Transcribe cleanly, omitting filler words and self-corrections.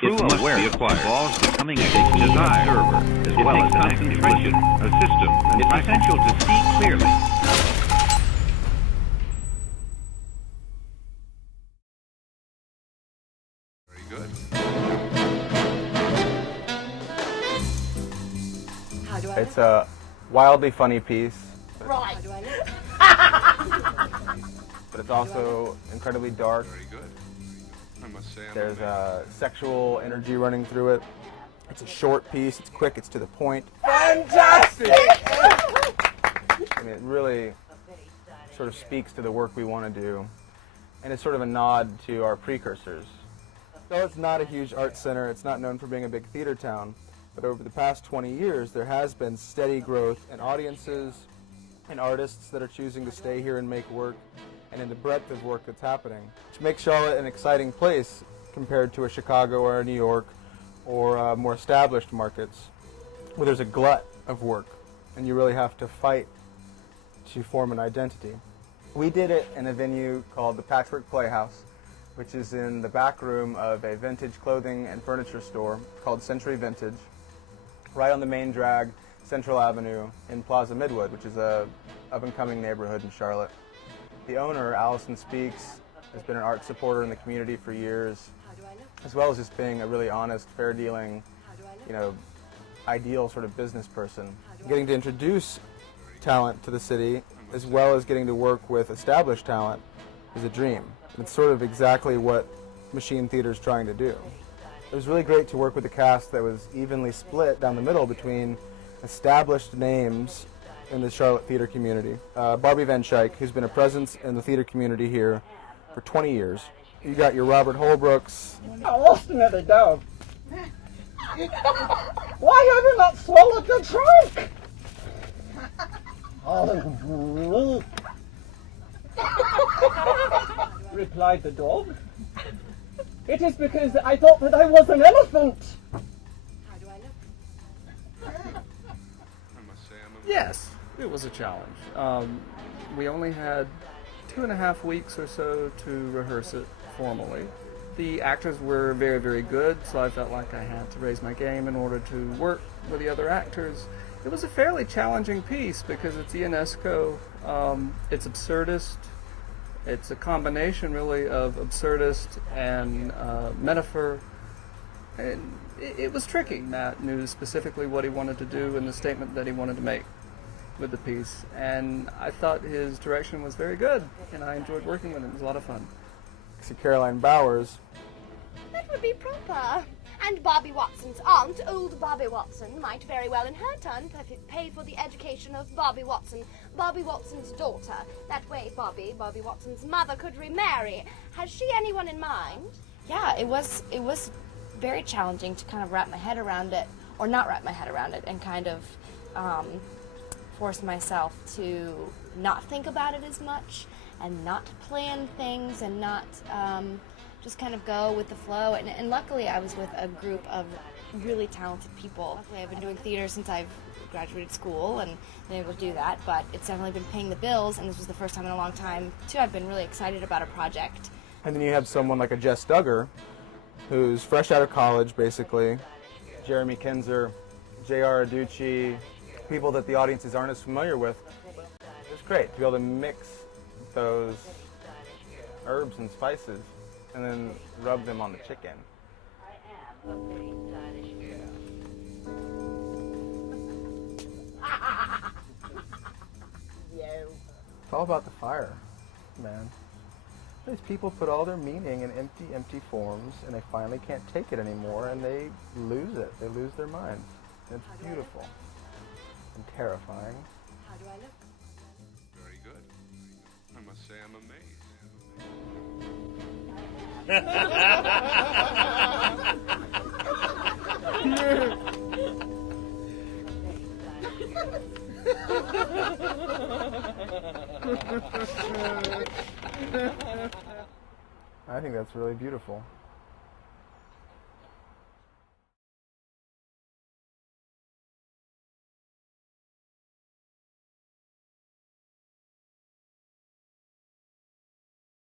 True awareness involves becoming a keen observer, as well as an concentration, a system, and it's essential to see clearly. Very good. How do I It's a wildly funny piece, Right. How do I look? but it's also incredibly dark. Very good. I must say, There's sexual energy running through it. It's a short piece, it's quick, it's to the point. Fantastic! I mean, it really sort of speaks to the work we want to do, and it's sort of a nod to our precursors. Though it's not a huge art center, it's not known for being a big theater town, but over the past 20 years there has been steady growth in audiences and artists that are choosing to stay here and make work, and in the breadth of work that's happening, which makes Charlotte an exciting place compared to a Chicago or a New York or more established markets where there's a glut of work and you really have to fight to form an identity. We did it in a venue called the Patchwork Playhouse, which is in the back room of a vintage clothing and furniture store called Century Vintage, right on the main drag, Central Avenue in Plaza Midwood, which is a up-and-coming neighborhood in Charlotte. The owner, Allison Speaks, has been an art supporter in the community for years, as well as just being a really honest, fair-dealing, ideal sort of business person. Getting to introduce talent to the city, as well as getting to work with established talent, is a dream. It's sort of exactly what Machine Theater is trying to do. It was really great to work with a cast that was evenly split down the middle between established names in the Charlotte theater community. Barbie Van Schaik, who's been a presence in the theater community here for 20 years. You got your Robert Holbrooks. How often are they down? Why have you not swallowed your trunk? Replied the dog. It is because I thought that I was an elephant. How do I look? I must say, Yes, it was a challenge. We only had 2.5 weeks or so to rehearse it formally. The actors were very, very good, so I felt like I had to raise my game in order to work with the other actors. It was a fairly challenging piece because it's Ionesco, it's absurdist, it's a combination really of absurdist and metaphor. And it was tricky. Matt knew specifically what he wanted to do and the statement that he wanted to make with the piece, and I thought his direction was very good, and I enjoyed working with him. It was a lot of fun. Caroline Bowers. That would be proper. And Bobby Watson's aunt, old Bobby Watson, might very well in her turn pay for the education of Bobby Watson, Bobby Watson's daughter. That way Bobby Watson's mother, could remarry. Has she anyone in mind? Yeah, it was very challenging to kind of wrap my head around it, or not wrap my head around it, and kind of force myself to not think about it as much and not plan things and not just kind of go with the flow. And luckily I was with a group of really talented people. Luckily I've been doing theater since I've graduated school and been able to do that, but it's definitely been paying the bills, and this was the first time in a long time too I've been really excited about a project. And then you have someone like a Jess Duggar, who's fresh out of college basically, Jeremy Kinzer, J.R. Aducci, people that the audiences aren't as familiar with. It's great to be able to mix those herbs and spices and then rub them on the chicken. It's all about the fire, man. These people put all their meaning in empty forms, and they finally can't take it anymore, and they lose it. They lose their minds. And it's beautiful and terrifying. How do I look? very good. I must say, I'm amazed. I think that's really beautiful.